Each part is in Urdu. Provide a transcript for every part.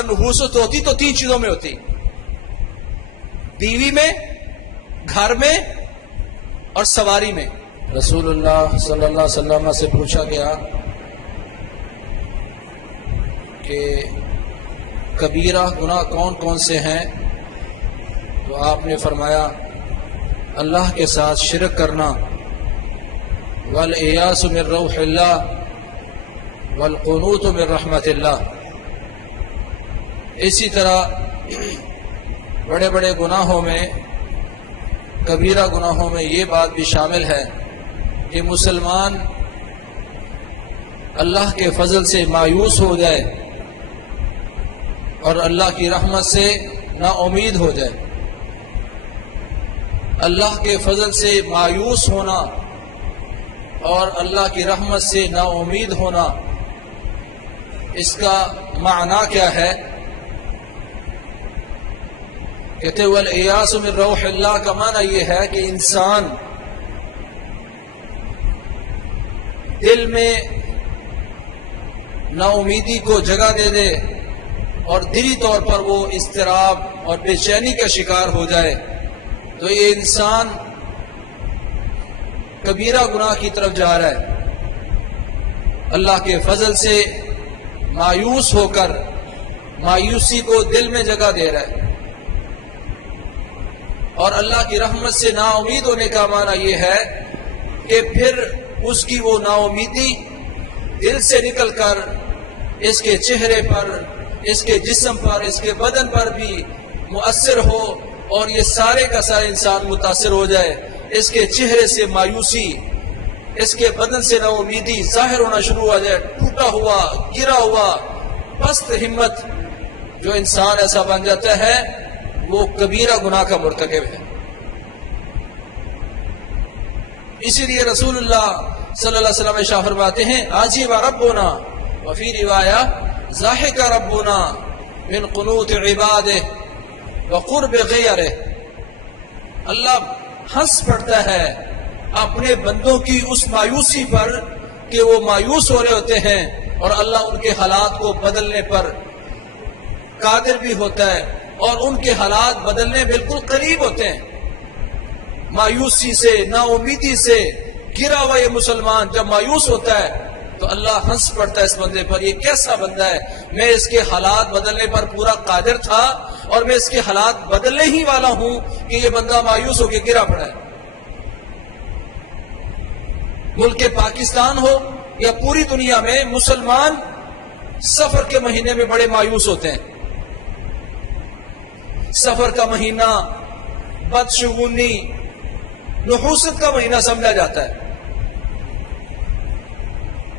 اگر نحوست ہوتی تو 3 چیزوں میں ہوتی: بیوی میں، گھر میں اور سواری میں۔ رسول اللہ صلی اللہ علیہ وسلم سے پوچھا گیا کہ کبیرہ گناہ کون کون سے ہیں؟ تو آپ نے فرمایا اللہ کے ساتھ شرک کرنا، والعیاذ من روح اللہ، والقنوط من رحمت اللہ۔ اسی طرح بڑے بڑے گناہوں میں، کبیرہ گناہوں میں یہ بات بھی شامل ہے کہ مسلمان اللہ کے فضل سے مایوس ہو جائے اور اللہ کی رحمت سے نا امید ہو جائے۔ اللہ کے فضل سے مایوس ہونا اور اللہ کی رحمت سے نا امید ہونا، اس کا معنی کیا ہے؟ کہتے ہیں والعیاذ من روح اللہ کا معنی یہ ہے کہ انسان دل میں نا امیدی کو جگہ دے دے اور دلی طور پر وہ اضطراب اور بے چینی کا شکار ہو جائے، تو یہ انسان کبیرہ گناہ کی طرف جا رہا ہے۔ اللہ کے فضل سے مایوس ہو کر مایوسی کو دل میں جگہ دے رہا ہے، اور اللہ کی رحمت سے نا امید ہونے کا معنی یہ ہے کہ پھر اس کی وہ نا امیدی دل سے نکل کر اس کے چہرے پر، اس کے جسم پر، اس کے بدن پر بھی مؤثر ہو، اور یہ سارے کا سارا انسان متاثر ہو جائے۔ اس کے چہرے سے مایوسی، اس کے بدن سے نا امیدی ظاہر ہونا شروع ہو جائے، ٹوٹا ہوا، گرا ہوا، پست ہمت جو انسان ایسا بن جاتا ہے وہ کبیرہ گناہ کا مرتکب ہے۔ اسی لیے رسول اللہ صلی اللہ علیہ وسلم شاہ فرماتے ہیں عجیب ربنا وفی روایہ ضاحک ربنا من قنوت عبادہ وقرب غیرہ۔ اللہ ہنس پڑتا ہے اپنے بندوں کی اس مایوسی پر کہ وہ مایوس ہو رہے ہوتے ہیں، اور اللہ ان کے حالات کو بدلنے پر قادر بھی ہوتا ہے، اور ان کے حالات بدلنے بالکل قریب ہوتے ہیں۔ مایوسی سے، نا امیدی سے گرا ہوا یہ مسلمان جب مایوس ہوتا ہے تو اللہ ہنس پڑتا ہے اس بندے پر، یہ کیسا بندہ ہے، میں اس کے حالات بدلنے پر پورا قادر تھا اور میں اس کے حالات بدلنے ہی والا ہوں کہ یہ بندہ مایوس ہو کے گرا پڑا ہے۔ ملک پاکستان ہو یا پوری دنیا میں مسلمان سفر کے مہینے میں بڑے مایوس ہوتے ہیں۔ سفر کا مہینہ بدشگونی، نحوست کا مہینہ سمجھا جاتا ہے،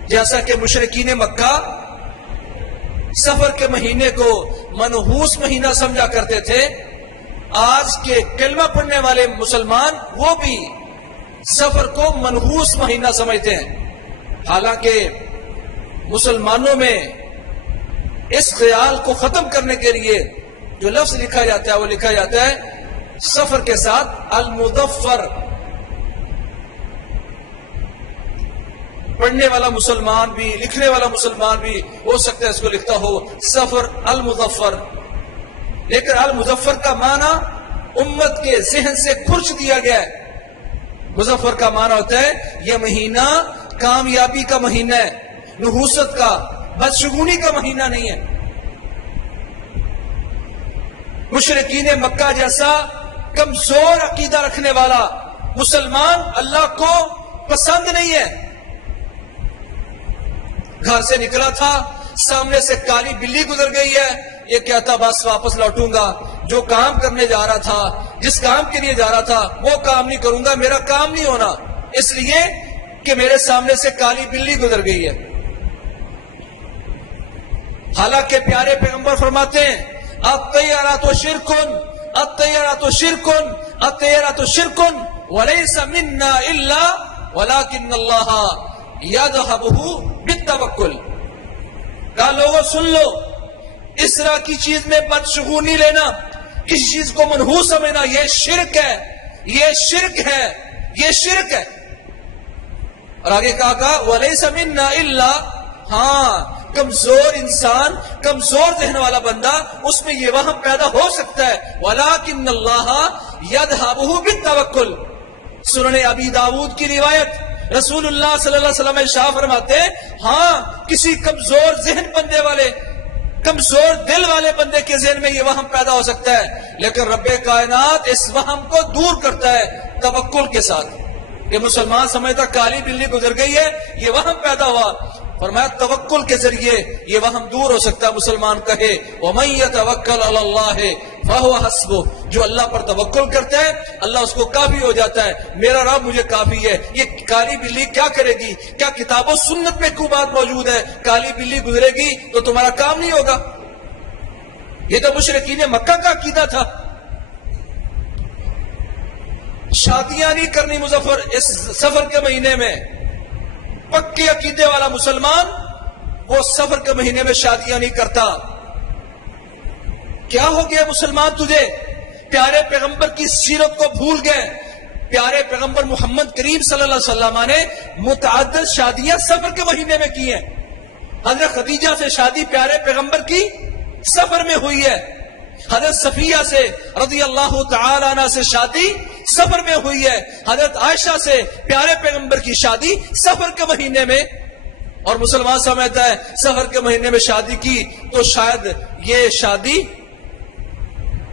جیسا کہ مشرکین مکہ سفر کے مہینے کو منحوس مہینہ سمجھا کرتے تھے۔ آج کے کلمہ پڑھنے والے مسلمان وہ بھی سفر کو منحوس مہینہ سمجھتے ہیں، حالانکہ مسلمانوں میں اس خیال کو ختم کرنے کے لیے جو لفظ لکھا جاتا ہے وہ لکھا جاتا ہے سفر کے ساتھ المظفر۔ پڑھنے والا مسلمان بھی، لکھنے والا مسلمان بھی ہو سکتا ہے اس کو لکھتا ہو سفر المظفر، لیکن المظفر کا معنی امت کے ذہن سے کھرچ دیا گیا ہے۔ مظفر کا معنی ہوتا ہے یہ مہینہ کامیابی کا مہینہ ہے، نحوست کا، بدشگونی کا مہینہ نہیں ہے۔ مشرکین مکہ جیسا کمزور عقیدہ رکھنے والا مسلمان اللہ کو پسند نہیں ہے۔ گھر سے نکلا تھا، سامنے سے کالی بلی گزر گئی ہے، یہ کہتا بس واپس لوٹوں گا، جو کام کرنے جا رہا تھا، جس کام کے لیے جا رہا تھا وہ کام نہیں کروں گا، میرا کام نہیں ہونا اس لیے کہ میرے سامنے سے کالی بلی گزر گئی ہے۔ حالانکہ پیارے پیغمبر فرماتے ہیں الطیرۃ شرکن، الطیرۃ شرکن، الطیرۃ شرکن ولیس منا الا ولکن اللہ یذهبہ بالتوکل۔ کہا لوگوں سن لو، اس طرح کی چیز میں بدشگونی لینا، کسی چیز کو منحوس سمجھنا، یہ شرک ہے، یہ شرک ہے، یہ شرک ہے۔ اور آگے کہا وَلَيْسَ مِنَّا إِلَّا، ہاں کمزور انسان، کمزور ذہن والا بندہ، اس میں یہ وہم پیدا ہو سکتا ہے. وَلَٰكِنَّ اللَّهَ يَذْهَبُهُ بِالتَّوَكُّلِ. سنن ابی داؤد کی روایت، رسول اللہ صلی اللہ علیہ وسلم ارشاد فرماتے ہیں ہاں کسی کمزور ذہن بندے والے، کمزور دل والے بندے کے ذہن میں یہ وہم پیدا ہو سکتا ہے، لیکن رب کائنات اس وہم کو دور کرتا ہے توکل کے ساتھ. یہ مسلمان سمجھتا کالی بلی گزر گئی ہے، یہ وہم پیدا ہوا. فرمایا توکل کے ذریعے یہ وہم دور ہو سکتا ہے. مسلمان کہے وَمَن يَتَوَكَّلْ عَلَى اللَّهِ فَهُوَ حَسْبُهُ. جو اللہ پر توکل کرتا ہے اللہ اس کو کافی ہو جاتا ہے. میرا رب مجھے کافی ہے. یہ کالی بلی کیا کرے گی؟ کیا کتاب و سنت میں کوئی بات موجود ہے کالی بلی گزرے گی تو تمہارا کام نہیں ہوگا؟ یہ تو مشرکین مکہ کا عقیدہ تھا. شادیاں نہیں کرنی مظفر اس سفر کے مہینے میں. پکے عقیدے والا مسلمان وہ سفر کے مہینے میں شادیاں نہیں کرتا. کیا ہو گیا مسلمان تجھے؟ پیارے پیغمبر کی سیرت کو بھول گئے. پیارے پیغمبر محمد کریم صلی اللہ علیہ وسلم نے متعدد شادیاں سفر کے مہینے میں کی ہیں. حضرت خدیجہ سے شادی پیارے پیغمبر کی سفر میں ہوئی ہے. حضرت صفیہ سے رضی اللہ تعالی عنہ سے شادی سفر میں ہوئی ہے. حضرت عائشہ سے پیارے پیغمبر کی شادی سفر کے مہینے میں. اور مسلمان سمجھتا ہے سفر کے مہینے میں شادی کی تو شاید یہ شادی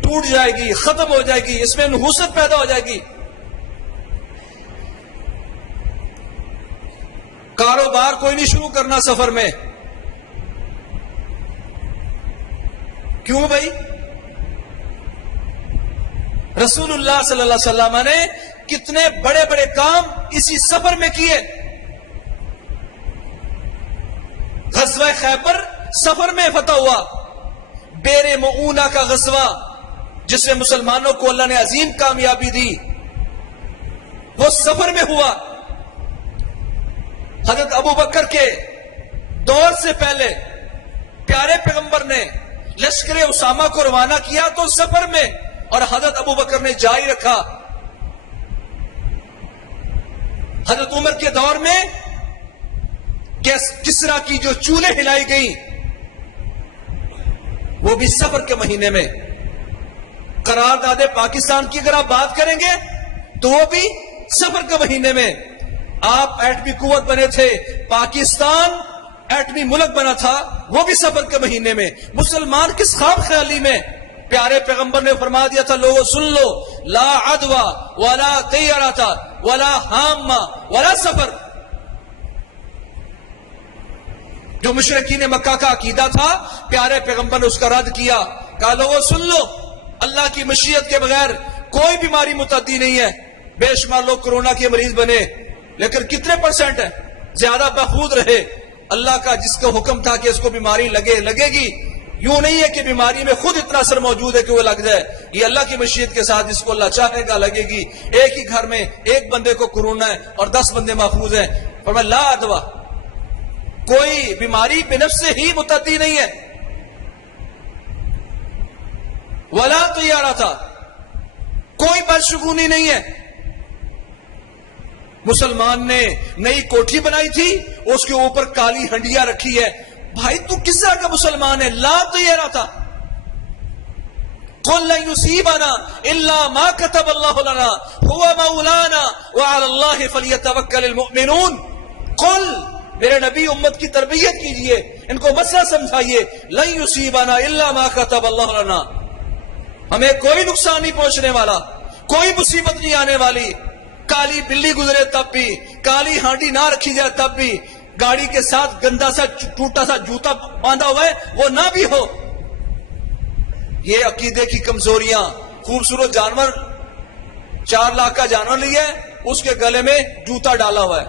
ٹوٹ جائے گی، ختم ہو جائے گی، اس میں نحوست پیدا ہو جائے گی. کاروبار کوئی نہیں شروع کرنا سفر میں. کیوں بھائی؟ رسول اللہ صلی اللہ علیہ وسلم نے کتنے بڑے بڑے کام اسی سفر میں کیے. غزوہ خیبر سفر میں فتح ہوا. بیر معونہ کا غزوہ جس میں مسلمانوں کو اللہ نے عظیم کامیابی دی وہ سفر میں ہوا. حضرت ابو بکر کے دور سے پہلے پیارے پیغمبر نے لشکر اسامہ کو روانہ کیا تو سفر میں، اور حضرت ابو بکر نے جاری رکھا. حضرت عمر کے دور میں کسرا کی جو چولے ہلائی گئی وہ بھی سفر کے مہینے میں. قرارداد پاکستان کی اگر آپ بات کریں گے تو وہ بھی سفر کے مہینے میں. آپ ایٹمی قوت بنے تھے، پاکستان ایٹمی ملک بنا تھا، وہ بھی سفر کے مہینے میں. مسلمان کس خواب خیالی میں؟ پیارے پیغمبر نے فرما دیا تھا لوگوں سن لو، لا عدوى ولا طیرۃ ولا حامہ ولا سفر. جو مشرکین مکہ کا عقیدہ تھا پیارے پیغمبر نے اس کا رد کیا. کہا لوگوں سن لو، اللہ کی مشیت کے بغیر کوئی بیماری متعدی نہیں ہے. بے شمار لوگ کورونا کے مریض بنے لیکن کتنے پرسنٹ ہے زیادہ محفوظ رہے؟ اللہ کا جس کا حکم تھا کہ اس کو بیماری لگے گی. یوں نہیں ہے کہ بیماری میں خود اتنا اثر موجود ہے کہ وہ لگ جائے. یہ اللہ کی مشیت کے ساتھ جس کو اللہ چاہے گا لگے گی. ایک ہی گھر میں ایک بندے کو کورونا ہے اور 10 بندے محفوظ ہیں. فرمایا لا عدوى، کوئی بیماری بنفس سے ہی متعدی نہیں ہے. ولا طیرۃ، کوئی بدشگونی نہیں ہے. مسلمان نے نئی کوٹھی بنائی تھی اس کے اوپر کالی ہنڈیاں رکھی ہے. بھائی تو کس طرح کا مسلمان ہے؟ لا طیرۃ، قل لن يصيبنا الا ما كتب الله لنا هو مولانا وعلى الله فليتوكل المؤمنون. قل، میرے نبی امت کی تربیت کیجئے، ان کو مسئلہ سمجھائیے. لن يصيبنا الا ما كتب الله لنا، ہمیں کوئی نقصان نہیں پہنچنے والا، کوئی مصیبت نہیں آنے والی. کالی بلی گزرے تب بھی، کالی ہانڈی نہ رکھی جائے تب بھی، گاڑی کے ساتھ گندا سا ٹوٹا سا جوتا باندھا ہوا ہے وہ نہ بھی ہو. یہ عقیدے کی کمزوریاں. خوبصورت جانور 4 لاکھ کا جانور لیا ہے اس کے گلے میں جوتا ڈالا ہوا ہے.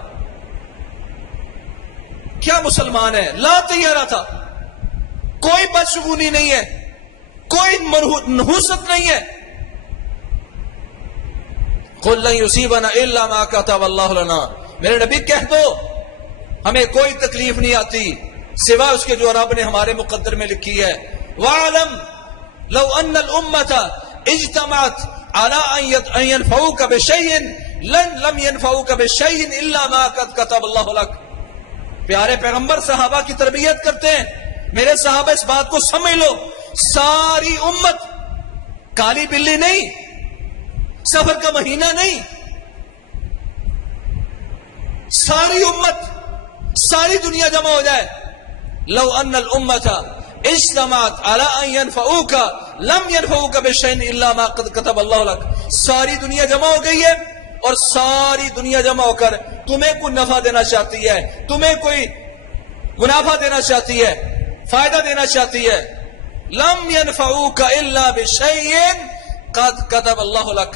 کیا مسلمان ہے؟ لا طیرۃ، کوئی بدشگونی نہیں ہے، کوئی نحوست نہیں ہے. قل لن يصيبنا الا ما كتب الله لنا، میرے نبی کہہ دو ہمیں کوئی تکلیف نہیں آتی سوائے اس کے جو رب نے ہمارے مقدر میں لکھی ہے. وَاعْلَمْ لَوْ أَنَّ الْأُمَّةَ اجْتَمَعَتْ عَلَىٰ أَن يَنْفَعُوكَ بِشَيْءٍ لَمْ يَنْفَعُوكَ بِشَيْءٍ إِلَّا مَا قَدْ كَتَبَ اللَّهُ لَكَ. پیارے پیغمبر صحابہ کی تربیت کرتے ہیں. میرے صحابہ اس بات کو سمجھ لو، ساری امت کالی بلی نہیں، سفر کا مہینہ نہیں، ساری امت، ساری دنیا جمع ہو جائے. لو ان الامت اجتمعت على ان ينفعوك لم ينفعوك بشيء الا ما قد كتب الله لك. ساری دنیا جمع ہو گئی ہے اور ساری دنیا جمع ہو کر تمہیں کوئی نفع دینا چاہتی ہے، تمہیں کوئی منافع دینا چاہتی ہے، فائدہ دینا چاہتی ہے. لم ينفعوك الا بشيء قد كتب الله لك.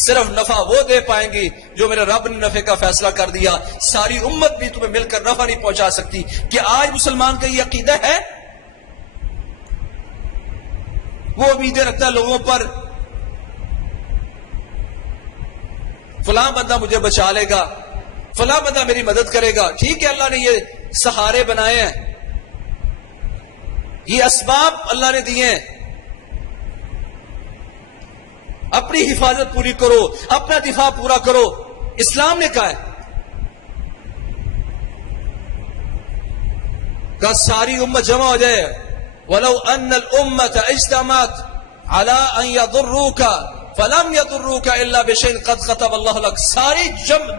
صرف نفع وہ دے پائیں گی جو میرے رب نے نفع کا فیصلہ کر دیا. ساری امت بھی تمہیں مل کر نفع نہیں پہنچا سکتی. کہ آج مسلمان کا یہ عقیدہ ہے؟ وہ امیدیں رکھتا ہے لوگوں پر، فلاں بندہ مجھے بچا لے گا، فلاں بندہ میری مدد کرے گا. ٹھیک ہے، اللہ نے یہ سہارے بنائے ہیں، یہ اسباب اللہ نے دیے ہیں. اپنی حفاظت پوری کرو، اپنا دفاع پورا کرو. اسلام نے کہا ہے کہ ساری امت جمع ہو جائے. وَلَوْ أَنَّ الْأُمَّةَ اجْتَمَعَتْ عَلَىٰ أَن يَضُرُّوكَ فَلَمْ يَضُرُّوكَ إِلَّا بِشَيْءٍ قَدْ كَتَبَ اللَّهُ لَكَ. ساری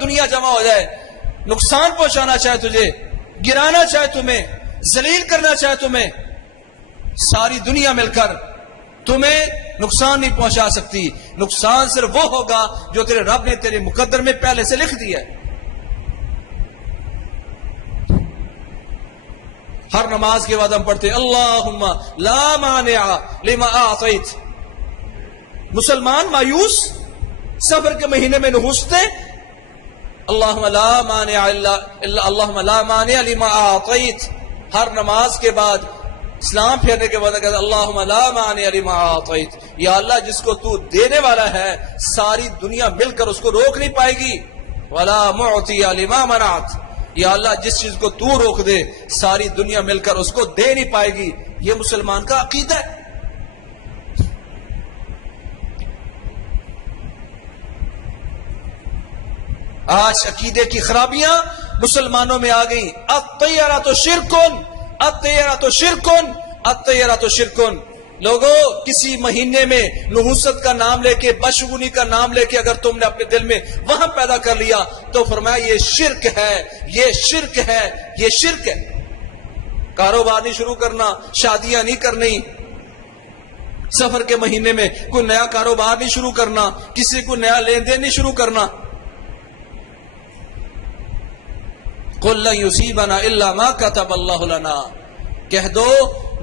دنیا جمع ہو جائے، نقصان پہنچانا چاہے تجھے، گرانا چاہے تمہیں، ذلیل کرنا چاہے تمہیں، ساری دنیا مل کر تمہیں نقصان نہیں پہنچا سکتی. نقصان صرف وہ ہوگا جو تیرے رب نے تیرے مقدر میں پہلے سے لکھ دیا ہے. ہر نماز کے بعد ہم پڑھتے اللہم لا مانع لما اعطیت. مسلمان مایوس سفر کے مہینے میں نحوستے اللہم لا مانع اللہم لا مانع لما اعطیت. ہر نماز کے بعد اسلام پھیرنے کے بعد کہتے اللہم لا مانع لما اعطیت. یا اللہ جس کو تو دینے والا ہے ساری دنیا مل کر اس کو روک نہیں پائے گی. ولا معطی لما منعت. یا اللہ جس چیز کو تو روک دے ساری دنیا مل کر اس کو دے نہیں پائے گی. یہ مسلمان کا عقیدہ ہے. آج عقیدے کی خرابیاں مسلمانوں میں آ گئیں. الطیرۃ شرکن، الطیرۃ شرکن، الطیرۃ شرکن. لوگوں کسی مہینے میں نحوست کا نام لے کے، بدشگونی کا نام لے کے اگر تم نے اپنے دل میں وہاں پیدا کر لیا تو فرمایا یہ شرک ہے، یہ شرک ہے، یہ شرک ہے. کاروبار نہیں شروع کرنا، شادیاں نہیں کرنی، سفر کے مہینے میں کوئی نیا کاروبار نہیں شروع کرنا، کسی کو نیا لین دین نہیں شروع کرنا. قُلْ لَن يُصِيبَنَا إِلَّا مَا كَتَبَ اللَّهُ لَنَا. کہہ دو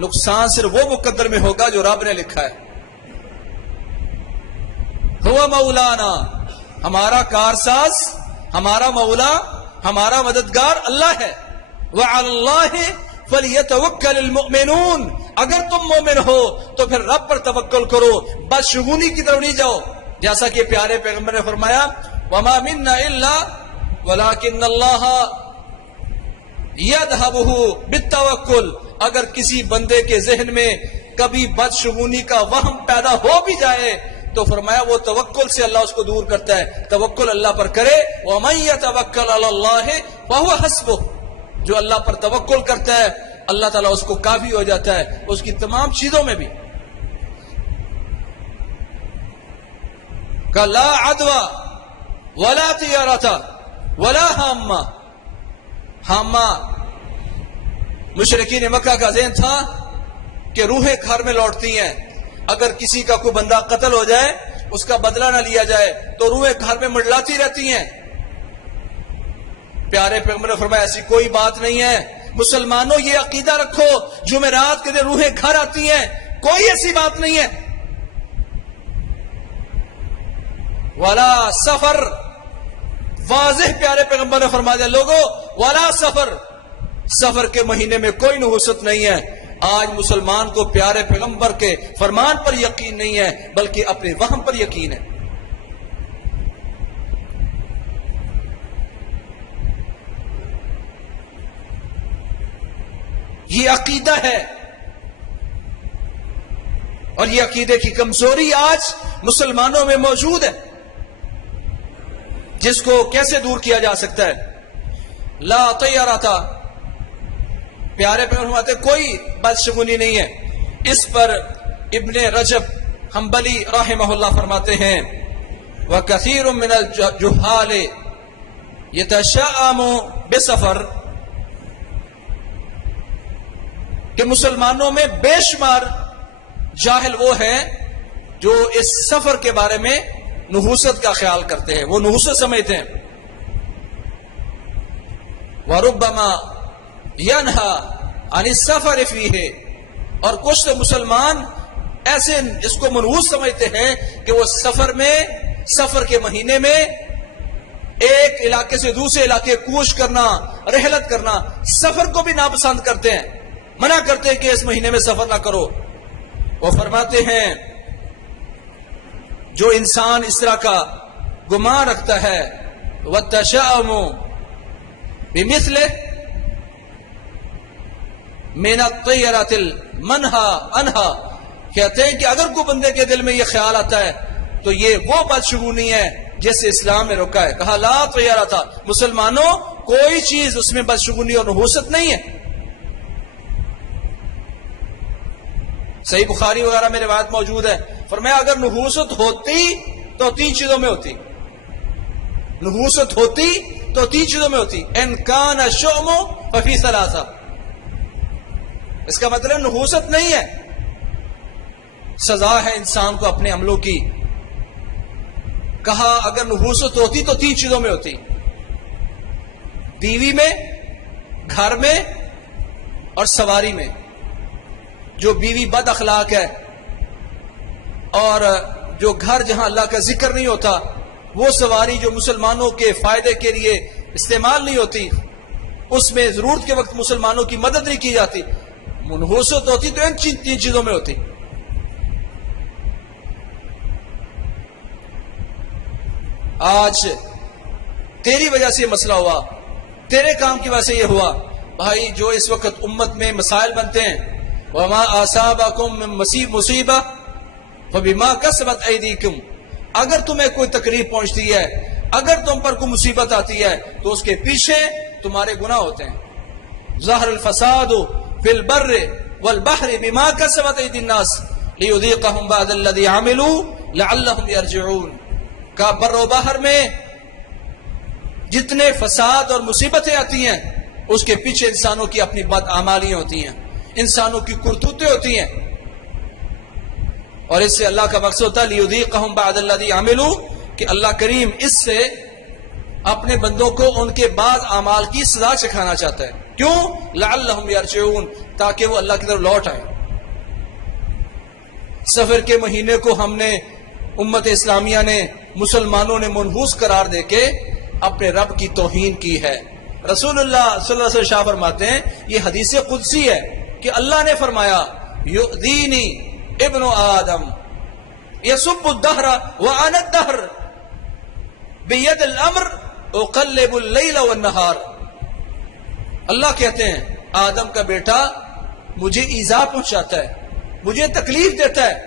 نقصان صرف وہ مقدر میں ہوگا جو رب نے لکھا ہے. هو مولانا، ہمارا کارساز، ہمارا مولا، ہمارا مددگار اللہ ہے. وعلى الله فليتوكل المؤمنون. اگر تم مومن ہو تو پھر رب پر توکل کرو، بدشگونی کی طرف نہیں جاؤ. جیسا کہ پیارے پیغمبر نے فرمایا وما منا الا ولكن الله يذهبه بالتوکل. اگر کسی بندے کے ذہن میں کبھی بدشگونی کا وہم پیدا ہو بھی جائے تو فرمایا وہ توکل سے اللہ اس کو دور کرتا ہے. توکل اللہ پر کرے. وَمَن يَتَوَكَّلْ عَلَى اللَّهِ فَهُوَ حَسْبُهُ. جو اللہ پر توکل کرتا ہے اللہ تعالیٰ اس کو کافی ہو جاتا ہے اس کی تمام چیزوں میں بھی. کہ لا عدوى ولا طیارة ولا حامہ. حامہ مشرکین مکہ کا ذہن تھا کہ روحیں گھر میں لوٹتی ہیں. اگر کسی کا کوئی بندہ قتل ہو جائے اس کا بدلہ نہ لیا جائے تو روحیں گھر میں منڈلاتی رہتی ہیں. پیارے پیغمبر نے فرمایا ایسی کوئی بات نہیں ہے. مسلمانوں یہ عقیدہ رکھو جمعرات کے دن روحیں گھر آتی ہیں، کوئی ایسی بات نہیں ہے. ولا سفر، واضح پیارے پیغمبر نے فرما دیا لوگوں ولا سفر. سفر کے مہینے میں کوئی نحوست نہیں ہے. آج مسلمان کو پیارے پیغمبر کے فرمان پر یقین نہیں ہے بلکہ اپنے وہم پر یقین ہے. یہ عقیدہ ہے اور یہ عقیدے کی کمزوری آج مسلمانوں میں موجود ہے جس کو کیسے دور کیا جا سکتا ہے. لا طیارۃ پیارے پیغمبر فرماتے کوئی بدشگونی نہیں ہے. اس پر ابن رجب حنبلی رحمہ اللہ فرماتے ہیں وَكَثِيرٌ مِّنَ الْجُهَّالِ يَتَشَاءَمُ بِسَفَرٍ کہ مسلمانوں میں بے شمار جاہل وہ ہیں جو اس سفر کے بارے میں نحوست کا خیال کرتے ہیں، وہ نحوست سمجھتے ہیں. وَرُبَّمَا يَنْهَى عَنِ السَّفَرِ فِيهِ اور کچھ تو مسلمان ایسے اس کو منحوس سمجھتے ہیں کہ وہ سفر کے مہینے میں ایک علاقے سے دوسرے علاقے کوچ کرنا، رحلت کرنا، سفر کو بھی ناپسند کرتے ہیں، منع کرتے ہیں کہ اس مہینے میں سفر نہ کرو. وہ فرماتے ہیں جو انسان اس طرح کا گمان رکھتا ہے وَالتَّشَاءُمُ بِمِثْلِهِ مِنَ الطِّيَرَةِ الْمَنْهَى عَنْهَا کہتے ہیں کہ اگر کوئی بندے کے دل میں یہ خیال آتا ہے تو یہ وہ بدشگونی ہے جیسے اسلام نے روکا ہے. کہا لا طیرۃ، مسلمانوں کوئی چیز اس میں بدشگونی اور نحوست نہیں ہے. صحیح بخاری وغیرہ میں روایت موجود ہے، فرمایا اگر نحوست ہوتی تو 3 چیزوں میں ہوتی. نحوست ہوتی تو 3 چیزوں میں ہوتی. ان کان الشؤم ففی ثلاثہ. اس کا مطلب نحوست نہیں ہے، سزا ہے انسان کو اپنے عملوں کی. کہا اگر نحوست ہوتی تو 3 چیزوں میں ہوتی، بیوی میں، گھر میں اور سواری میں. جو بیوی بد اخلاق ہے اور جو گھر جہاں اللہ کا ذکر نہیں ہوتا، وہ سواری جو مسلمانوں کے فائدے کے لیے استعمال نہیں ہوتی، اس میں ضرورت کے وقت مسلمانوں کی مدد نہیں کی جاتی. منحوست ہوتی تو ان 3 چیزوں میں ہوتی. آج تیری وجہ سے یہ مسئلہ ہوا، تیرے کام کی وجہ سے یہ ہوا. بھائی جو اس وقت امت میں مسائل بنتے ہیں وَمَا أَصَابَكُم مِّن مُّصِيبَةٍ فَبِمَا كَسَبَتْ أَيْدِيكُمْ اگر تمہیں کوئی تکلیف پہنچتی ہے، اگر تم پر کوئی مصیبت آتی ہے تو اس کے پیچھے تمہارے گناہ ہوتے ہیں. ظَهَرَ الْفَسَادُ فِي الْبَرِّ وَالْبَحْرِ بِمَا كَسَبَتْ أَيْدِي النَّاسِ لِيُذِيقَهُم بَعْضَ الَّذِي عَمِلُوا لَعَلَّهُمْ يَرْجِعُونَ. کا بر و بحر میں جتنے فساد اور مصیبتیں آتی ہیں اس کے پیچھے انسانوں کی اپنی بدعمالیاں ہوتی ہیں، انسانوں کی کرتوتیں ہوتی ہیں. اور اس سے اللہ کا مقصد ہوتا ہے لِيُذِيقَهُم بَعْضَ الَّذِي عَمِلُوا کہ اللہ کریم اس سے اپنے بندوں کو ان کے بعض اعمال کی سزا چکھانا چاہتا ہے. کیوں؟ لَعَلَّهُمْ يَرْجِعُونَ تاکہ وہ اللہ کی طرف لوٹ آئے. سفر کے مہینے کو ہم نے امت اسلامیہ نے، مسلمانوں نے منحوس قرار دے کے اپنے رب کی توہین کی ہے. رسول اللہ صلی اللہ علیہ وسلم شاہ فرماتے ہیں یہ حدیث قدسی ہے کہ اللہ نے فرمایا یؤذینی ابن آدم یسب الدہر وانا الدہر بید الامر اقلب اللیل والنہار. اللہ کہتے ہیں آدم کا بیٹا مجھے ایذا پہنچاتا ہے، مجھے تکلیف دیتا ہے.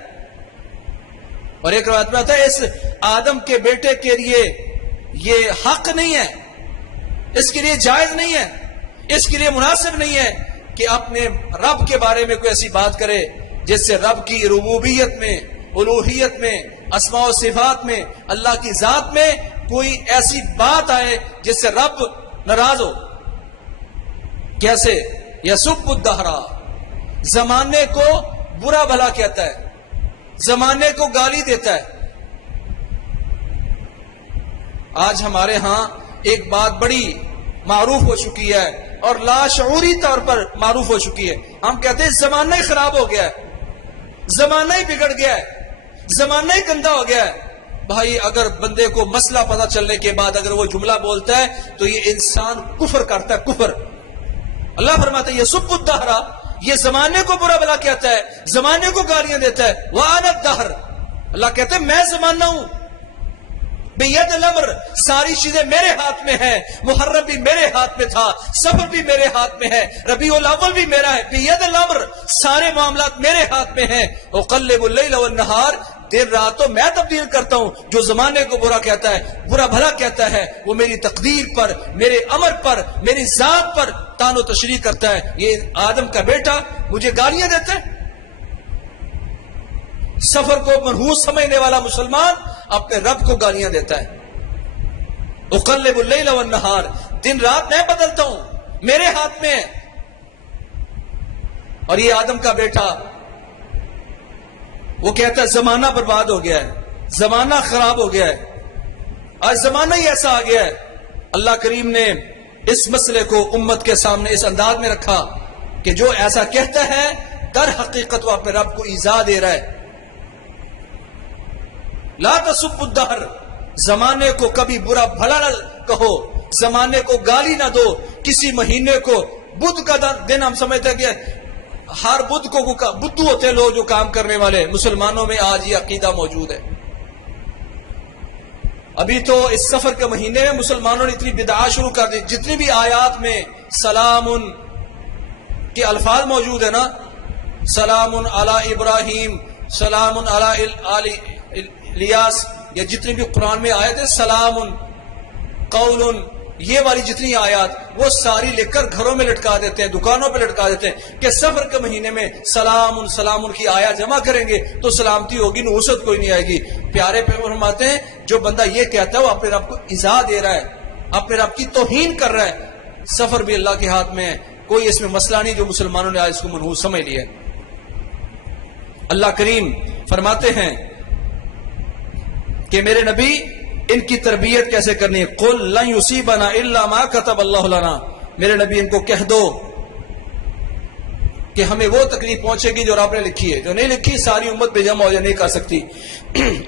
اور ایک روایت میں آتا ہے اس آدم کے بیٹے کے لیے یہ حق نہیں ہے، اس کے لیے جائز نہیں ہے، اس کے لیے مناسب نہیں ہے کہ اپنے رب کے بارے میں کوئی ایسی بات کرے جس سے رب کی ربوبیت میں، الوہیت میں، اسماء و صفات میں، اللہ کی ذات میں کوئی ایسی بات آئے جس سے رب ناراض ہو. کیسے؟ یسب الدہر، زمانے کو برا بھلا کہتا ہے، زمانے کو گالی دیتا ہے. آج ہمارے ہاں ایک بات بڑی معروف ہو چکی ہے اور لاشعوری طور پر معروف ہو چکی ہے. ہم کہتے ہیں زمانہ ہی خراب ہو گیا ہے، زمانہ ہی بگڑ گیا ہے، زمانہ ہی گندا ہو گیا ہے. بھائی اگر بندے کو مسئلہ پتہ چلنے کے بعد اگر وہ جملہ بولتا ہے تو یہ انسان کفر کرتا ہے، کفر. اللہ فرماتا ہے یسب الدہر، یہ زمانے کو برا بلا کہتا ہے، زمانے کو گالیاں دیتا ہے. وانا الدہر، اللہ کہتے ہیں میں زمانہ ہوں. بید الامر، ساری چیزیں میرے ہاتھ میں ہیں. محرم بھی میرے ہاتھ میں تھا، سفر بھی میرے ہاتھ میں ہے، ربیع الاول بھی میرا ہے. بید الامر، سارے معاملات میرے ہاتھ میں ہیں. اقلب اللیل والنہار، دن رات تو میں تبدیل کرتا ہوں. جو زمانے کو برا کہتا ہے, برا بھلا کہتا ہے, وہ میری تقدیر پر, میرے امر پر, میری ذات پر تان و تشریح کرتا ہے. یہ آدم کا بیٹا مجھے گالیاں دیتا ہے. سفر کو منحوس سمجھنے والا مسلمان اپنے رب کو گالیاں دیتا ہے. اقلب اللیل والنہار, دن رات میں بدلتا ہوں, میرے ہاتھ میں ہے. اور یہ آدم کا بیٹا وہ کہتا ہے زمانہ برباد ہو گیا ہے, زمانہ خراب ہو گیا ہے, آج زمانہ ہی ایسا آ گیا ہے. اللہ کریم نے اس مسئلے کو امت کے سامنے اس انداز میں رکھا کہ جو ایسا کہتا ہے در حقیقت وہ اپنے رب کو ایذا دے رہا ہے. لا تسب الدہر, زمانے کو کبھی برا بھلا نہ کہو, زمانے کو گالی نہ دو. کسی مہینے کو بدھ کا دن ہم سمجھتے ہیں کہ ہر بدھ کو بدھو ہوتے ہیں لوگ جو کام کرنے والے. مسلمانوں میں آج یہ عقیدہ موجود ہے. ابھی تو اس سفر کے مہینے میں مسلمانوں نے اتنی بدعات شروع کر دی. جتنی بھی آیات میں سلام کے الفاظ موجود ہیں نا, سلام علی ابراہیم, سلام علی الیاس, یا جتنی بھی قرآن میں آیت ہے سلام قول, یہ والی جتنی آیات وہ ساری لکھ کر گھروں میں لٹکا دیتے ہیں, دکانوں پہ لٹکا دیتے ہیں کہ سفر کے مہینے میں سلام سلام کی آیات جمع کریں گے تو سلامتی ہوگی, نحوست کوئی نہیں آئے گی. پیارے پیغمبر فرماتے ہیں جو بندہ یہ کہتا ہے وہ اپنے رب کو ایذا دے رہا ہے, اپنے رب کی توہین کر رہا ہے. سفر بھی اللہ کے ہاتھ میں ہے, کوئی اس میں مسئلہ نہیں جو مسلمانوں نے آج اس کو منحوس سمجھ لیا. اللہ کریم فرماتے ہیں کہ میرے نبی ان کی تربیت کیسے کرنی ہے. قل لن یصیبنا الا ما كتب اللہ لنا, میرے نبی ان کو کہہ دو کہ ہمیں وہ تکلیف پہنچے گی جو آپ نے لکھی ہے, جو نہیں لکھی ساری امت بے جمع ہو جائے نہیں کر سکتی.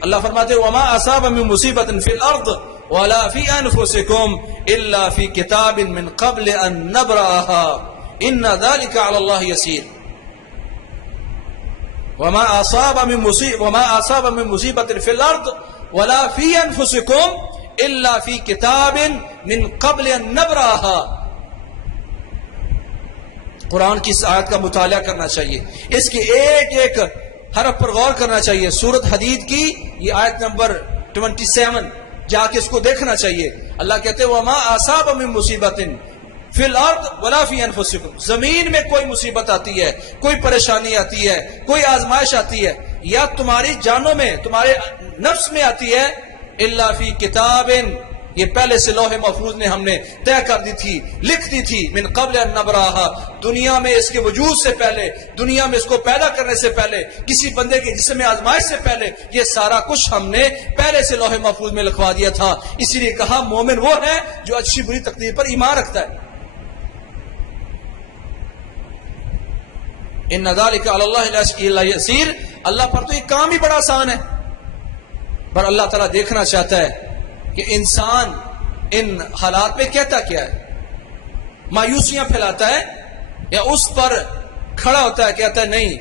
اللہ فرماتے ہیں وما اصاب من مصیبت فی الارض ولا فی انفسکم الا فی کتاب من قبل ان نبرأها ان ذلك علی اللہ یسیر. وما اصاب من مصیبت فی الارض ولا فی انفسکم الا فی کتاب من قبل ان نبرأها. قرآن کی اس آیت کا مطالعہ کرنا چاہیے, اس کی ایک ایک حرف پر غور کرنا چاہیے. سورۃ حدید کی یہ آیت نمبر 27 جا کے اس کو دیکھنا چاہیے. اللہ کہتے ہیں وما اصاب من مصیبت فی الارض ولا فی انفسکم, زمین میں کوئی مصیبت آتی ہے, کوئی پریشانی آتی ہے, کوئی آزمائش آتی ہے, یا تمہاری جانوں میں تمہارے نفس میں آتی ہے, الا فی کتاب, یہ پہلے سے لوح محفوظ نے ہم نے طے کر دی تھی, لکھ دی تھی, من قبل ان نبرأها, دنیا میں اس کے وجود سے پہلے, دنیا میں اس کو پیدا کرنے سے پہلے, کسی بندے کے جسم میں آزمائش سے پہلے, یہ سارا کچھ ہم نے پہلے سے لوح محفوظ میں لکھوا دیا تھا. اسی لیے کہا مومن وہ ہے جو اچھی بری تقدیر پر ایمان رکھتا ہے. ان ذلک علی اللہ یسیر, اللہ پر تو یہ کام ہی بڑا آسان ہے, پر اللہ تعالیٰ دیکھنا چاہتا ہے کہ انسان ان حالات میں کہتا کیا ہے. مایوسیاں پھیلاتا ہے یا اس پر کھڑا ہوتا ہے, کہتا ہے نہیں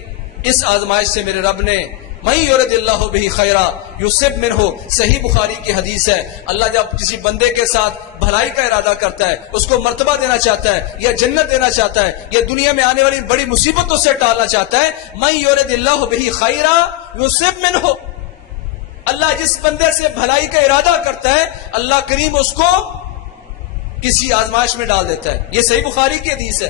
اس آزمائش سے میرے رب نے من یرد اللہ بہ خیرا یصب منہ. صحیح بخاری کی حدیث ہے, اللہ جب کسی بندے کے ساتھ بھلائی کا ارادہ کرتا ہے, اس کو مرتبہ دینا چاہتا ہے, یا جنت دینا چاہتا ہے, یا دنیا میں آنے والی بڑی مصیبتوں سے ٹالنا چاہتا ہے, من یرد اللہ بہ خیرا یصب منہ. اللہ جس بندے سے بھلائی کا ارادہ کرتا ہے اللہ کریم اس کو کسی آزمائش میں ڈال دیتا ہے. یہ صحیح بخاری کی حدیث ہے.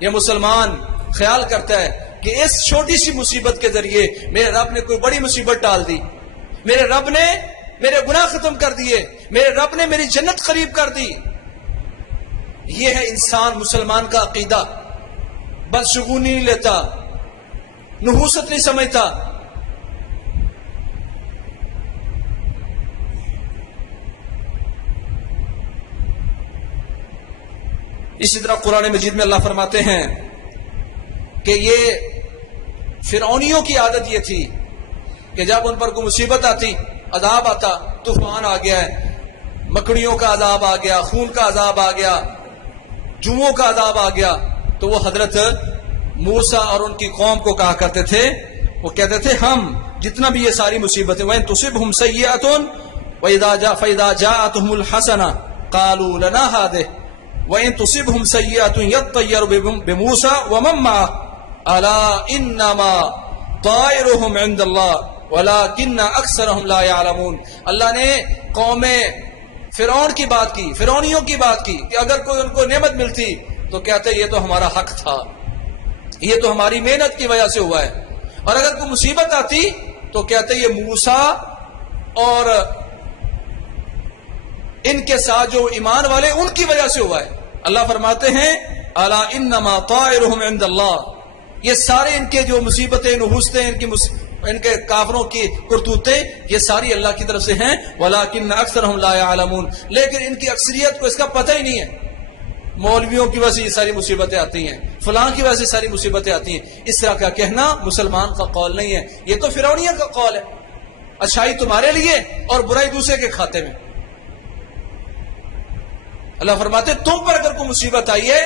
یہ مسلمان خیال کرتا ہے کہ اس چھوٹی سی مصیبت کے ذریعے میرے رب نے کوئی بڑی مصیبت ڈال دی, میرے رب نے میرے گناہ ختم کر دیے, میرے رب نے میری جنت قریب کر دی. یہ ہے انسان مسلمان کا عقیدہ. بدشگونی نہیں لیتا, نحوست نہیں سمجھتا. اسی طرح قرآن مجید میں اللہ فرماتے ہیں کہ یہ فرعونیوں کی عادت یہ تھی کہ جب ان پر کوئی مصیبت آتی, عذاب آتا, طوفان آ گیا ہے, مکڑیوں کا عذاب آ گیا, خون کا عذاب آ گیا, جوؤں کا عذاب آ گیا, تو وہ حضرت موسیٰ اور ان کی قوم کو کہا کرتے تھے, وہ کہتے تھے ہم جتنا بھی یہ ساری مصیبتیں وَإِن تُصِبْهُمْ سَيِّئَةٌ فَإِذَا جَاءَتْهُمُ الْحَسَنَةُ قَالُوا لَنَا هَٰذِهِ وَإِن تُصِبْهُمْ سَيِّئَةٌ يَطَّيَّرُوا بِمُوسَىٰ وَمَن مَّعَهُ أَلَا إِنَّمَا طَائِرُهُمْ عِندَ اللَّهِ وَلَٰكِنَّ أَكْثَرَهُمْ لَا يَعْلَمُونَ. اللہ نے قوم فرعون کی بات کی، فرعونیوں کی بات کی کہ اگر کوئی ان کو نعمت ملتی تو کہتے یہ تو ہمارا حق تھا، یہ تو ہماری محنت کی وجہ سے ہوا ہے. اور اگر کوئی مصیبت آتی تو کہتے یہ موسیٰ اور ان کے ساتھ جو ایمان والے ان کی وجہ سے ہوا ہے. اللہ فرماتے ہیں الا انما طائرهم عند اللہ، یہ سارے ان کے جو مصیبتیں، نحوستیں، ان کے کافروں کی کرتوتیں، یہ ساری اللہ کی طرف سے ہیں. ولکن اکثرهم لا يعلمون، لیکن ان کی اکثریت کو اس کا پتہ ہی نہیں ہے. مولویوں کی وجہ سے یہ ساری مصیبتیں آتی ہیں، فلاں کی وجہ سے ساری مصیبتیں آتی ہیں. اس طرح کا کہنا مسلمان کا قول نہیں ہے، یہ تو فرعونیہ کا قول ہے. اچھائی تمہارے لیے اور برائی دوسرے کے کھاتے میں. اللہ فرماتے تم پر اگر کوئی مصیبت آئی ہے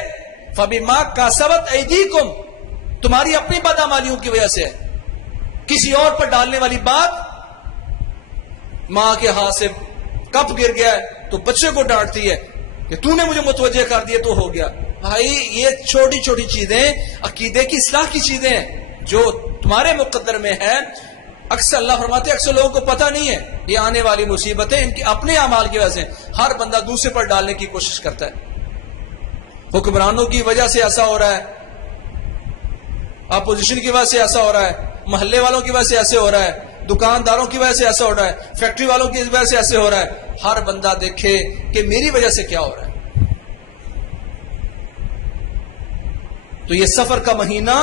فَبِمَا كَسَبَتْ أَيْدِيكُمْ، تمہاری اپنی بدعمالیوں کی وجہ سے ہے. کسی اور پر ڈالنے والی بات، ماں کے ہاتھ سے کپ گر گیا ہے تو بچے کو ڈانٹتی ہے کہ تو نے مجھے متوجہ کر دیا تو ہو گیا. بھائی یہ چھوٹی چھوٹی چیزیں عقیدے کی اصلاح کی چیزیں ہیں جو تمہارے مقدر میں ہے. اکثر اللہ فرماتے ہیں اکثر لوگوں کو پتہ نہیں ہے یہ آنے والی مصیبتیں ان کے اپنے اعمال کی وجہ سے. ہر بندہ دوسرے پر ڈالنے کی کوشش کرتا ہے. حکمرانوں کی وجہ سے ایسا ہو رہا ہے، اپوزیشن کی وجہ سے ایسا ہو رہا ہے، محلے والوں کی وجہ سے ایسے ہو رہا ہے، دکانداروں کی وجہ سے ایسا ہو رہا ہے، فیکٹری والوں کی وجہ سے ایسے ہو رہا ہے. ہر بندہ دیکھے کہ میری وجہ سے کیا ہو رہا ہے. تو یہ سفر کا مہینہ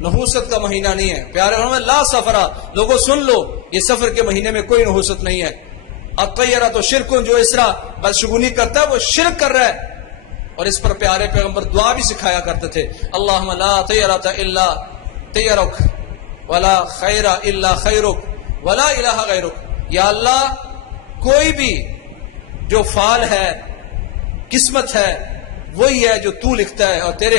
نحوست کا مہینہ نہیں ہے. پیارے محمد لا سفرا، لوگوں سن لو، یہ سفر کے مہینے میں کوئی نحوست نہیں ہے. الطیرہ تو شرکن، جو اس طرح بدشگونی کرتا ہے وہ شرک کر رہا ہے. اور اس پر پیارے پیغمبر دعا بھی سکھایا کرتے تھے، اللہم لا طیرۃ الا طیرک ولا خیر الا خیرک ولا الہ غیرک. یا اللہ کوئی بھی جو فعل ہے، قسمت ہے، وہی ہے جو تو لکھتا ہے اور تیرے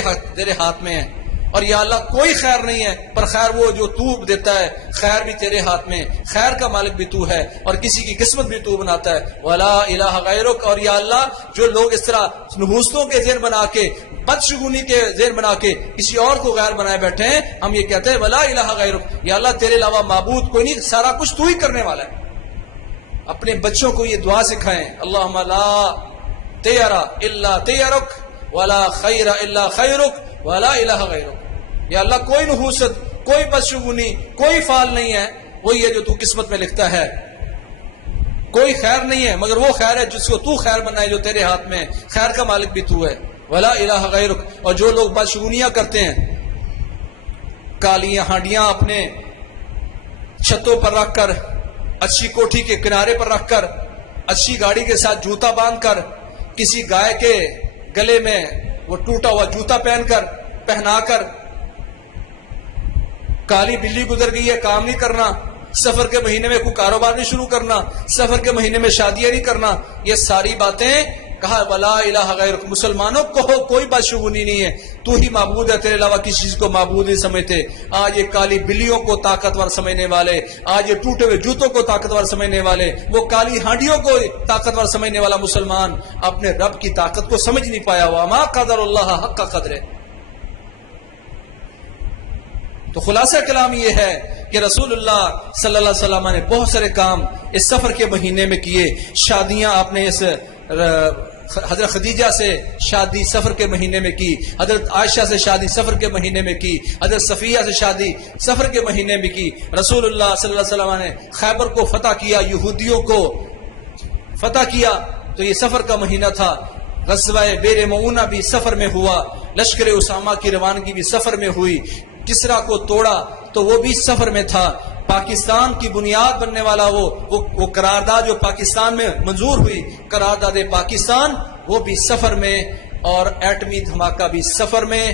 ہاتھ میں ہے. اور یا اللہ کوئی خیر نہیں ہے پر خیر وہ جو تو دیتا ہے، خیر بھی تیرے ہاتھ میں، خیر کا مالک بھی تو ہے اور کسی کی قسمت بھی تو بناتا ہے. ولا الہ غیرک، اور یا اللہ جو لوگ اس طرح نحوستوں کے ذہن بنا کے، بدشگونی کے ذہن بنا کے کسی اور کو غیر بنائے بیٹھے ہیں، ہم یہ کہتے ہیں ولا الہ غیرک، یا اللہ تیرے علاوہ معبود کوئی نہیں، سارا کچھ تو ہی کرنے والا ہے. اپنے بچوں کو یہ دعا سکھائیں، اللہم لا طیر الا طیرک ولا خیر الا خیرک ولا الہ غیرک. یا اللہ کوئی نحوست، کوئی بدشگونی، کوئی فعل نہیں ہے، وہی ہے جو تو قسمت میں لکھتا ہے. کوئی خیر نہیں ہے مگر وہ خیر ہے جس کو تو خیر بنائے، جو تیرے ہاتھ میں، خیر کا مالک بھی تو ہے. ولا الہ غیرک. اور جو لوگ بدشگونیاں کرتے ہیں، کالیاں ہانڈیاں اپنے چھتوں پر رکھ کر، اچھی کوٹھی کے کنارے پر رکھ کر، اچھی گاڑی کے ساتھ جوتا باندھ کر، کسی گائے کے گلے میں وہ ٹوٹا ہوا جوتا پہنا کر، کالی بلی گزر گئی ہے کام نہیں کرنا، سفر کے مہینے میں کوئی کاروبار نہیں شروع کرنا، سفر کے مہینے میں شادیاں نہیں کرنا، یہ ساری باتیں کہا ولا الہ غیرک. مسلمانوں کہو کوئی بدشگونی نہیں ہے، تو ہی معبود ہے، تیرے علاوہ کسی چیز کو معبود نہیں سمجھتے. آج یہ کالی بلیوں کو طاقتور سمجھنے والے، آج یہ ٹوٹے ہوئے جوتوں کو طاقتور سمجھنے والے، وہ کالی ہانڈیوں کو طاقتور سمجھنے والا مسلمان اپنے رب کی طاقت کو سمجھ نہیں پایا ہوا. ما قدر اللہ حق قدرہ. تو خلاصہ کلام یہ ہے کہ رسول اللہ صلی اللہ علیہ وسلم نے بہت سارے کام اس سفر کے مہینے میں کیے. شادیاں آپ نے اس حضرت خدیجہ سے شادی سفر کے مہینے میں کی، حضرت عائشہ سے شادی سفر کے مہینے میں کی، حضرت صفیہ سے شادی سفر کے مہینے میں کی. رسول اللہ صلی اللہ علیہ وسلم نے خیبر کو فتح کیا، یہودیوں کو فتح کیا تو یہ سفر کا مہینہ تھا. غزوہ بیر معونہ بھی سفر میں ہوا، لشکر اسامہ کی روانگی بھی سفر میں ہوئی، کسرا کو توڑا تو وہ بھی سفر میں تھا. پاکستان کی بنیاد بننے والا وہ قرارداد جو پاکستان میں منظور ہوئی، قرارداد پاکستان، وہ بھی سفر میں، اور ایٹمی دھماکہ بھی سفر میں،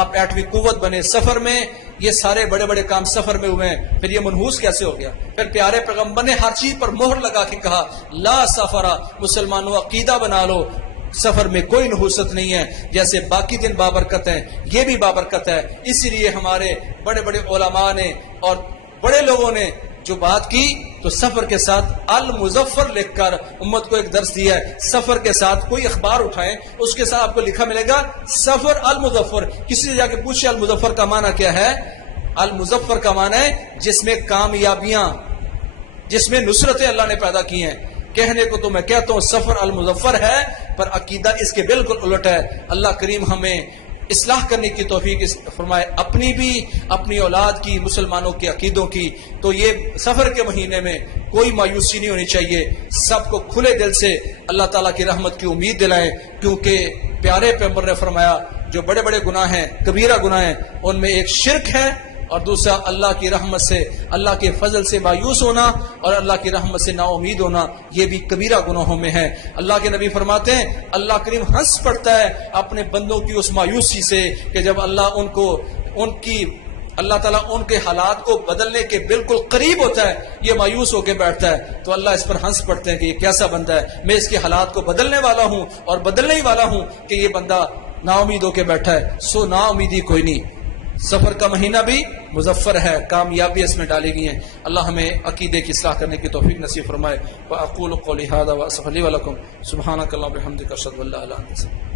آپ ایٹمی قوت بنے سفر میں. یہ سارے بڑے بڑے کام سفر میں ہوئے ہیں. پھر یہ منحوس کیسے ہو گیا؟ پھر پیارے پیغمبر نے ہر چیز پر مہر لگا کے کہا لا سفرا، مسلمانوں عقیدہ بنا لو سفر میں کوئی نحوست نہیں ہے. جیسے باقی دن بابرکت ہیں، یہ بھی بابرکت ہے. اسی لیے ہمارے بڑے بڑے علماء نے اور بڑے لوگوں نے جو بات کی تو سفر کے ساتھ المظفر لکھ کر امت کو ایک درس دیا ہے. سفر کے ساتھ کوئی اخبار اٹھائیں، اس کے ساتھ آپ کو لکھا ملے گا سفر المظفر. کسی سے جا کے پوچھے المظفر کا معنی کیا ہے؟ المظفر کا معنی ہے جس میں کامیابیاں، جس میں نصرتیں اللہ نے پیدا کی ہیں. کہنے کو تو میں کہتا ہوں سفر المظفر ہے، پر عقیدہ اس کے بالکل الٹ ہے. اللہ کریم ہمیں اصلاح کرنے کی توفیق فرمائے، اپنی بھی، اپنی اولاد کی، مسلمانوں کے عقیدوں کی. تو یہ سفر کے مہینے میں کوئی مایوسی نہیں ہونی چاہیے، سب کو کھلے دل سے اللہ تعالیٰ کی رحمت کی امید دلائیں، کیونکہ پیارے پیغمبر نے فرمایا جو بڑے بڑے گناہ ہیں، کبیرہ گناہ ہیں، ان میں ایک شرک ہے، اور دوسرا اللہ کی رحمت سے، اللہ کے فضل سے مایوس ہونا اور اللہ کی رحمت سے نا امید ہونا، یہ بھی کبیرہ گناہوں میں ہے. اللہ کے نبی فرماتے ہیں اللہ کریم ہنس پڑتا ہے اپنے بندوں کی اس مایوسی سے کہ جب اللہ تعالیٰ ان کے حالات کو بدلنے کے بالکل قریب ہوتا ہے، یہ مایوس ہو کے بیٹھتا ہے، تو اللہ اس پر ہنس پڑتے ہیں کہ یہ کیسا بندہ ہے، میں اس کے حالات کو بدلنے والا ہوں اور بدلنے ہی والا ہوں کہ یہ بندہ نا امید ہو کے بیٹھا ہے. سو نا امیدی کوئی نہیں. سفر کا مہینہ بھی مظفر ہے، کامیابی اس میں ڈالی گئی ہیں. اللہ ہمیں عقیدے کی اصلاح کرنے کی توفیق نصیب فرمائے. وَأَقُولُ قَوْلِي هَذَا وَأَسْتَغْفِرُ لِي وَلَكُمْ سُبْحَانَكَ اللَّهُمَّ وَبِحَمْدِكَ أَشْهَدُ أَن لَّا إِلَهَ إِلَّا أَنتَ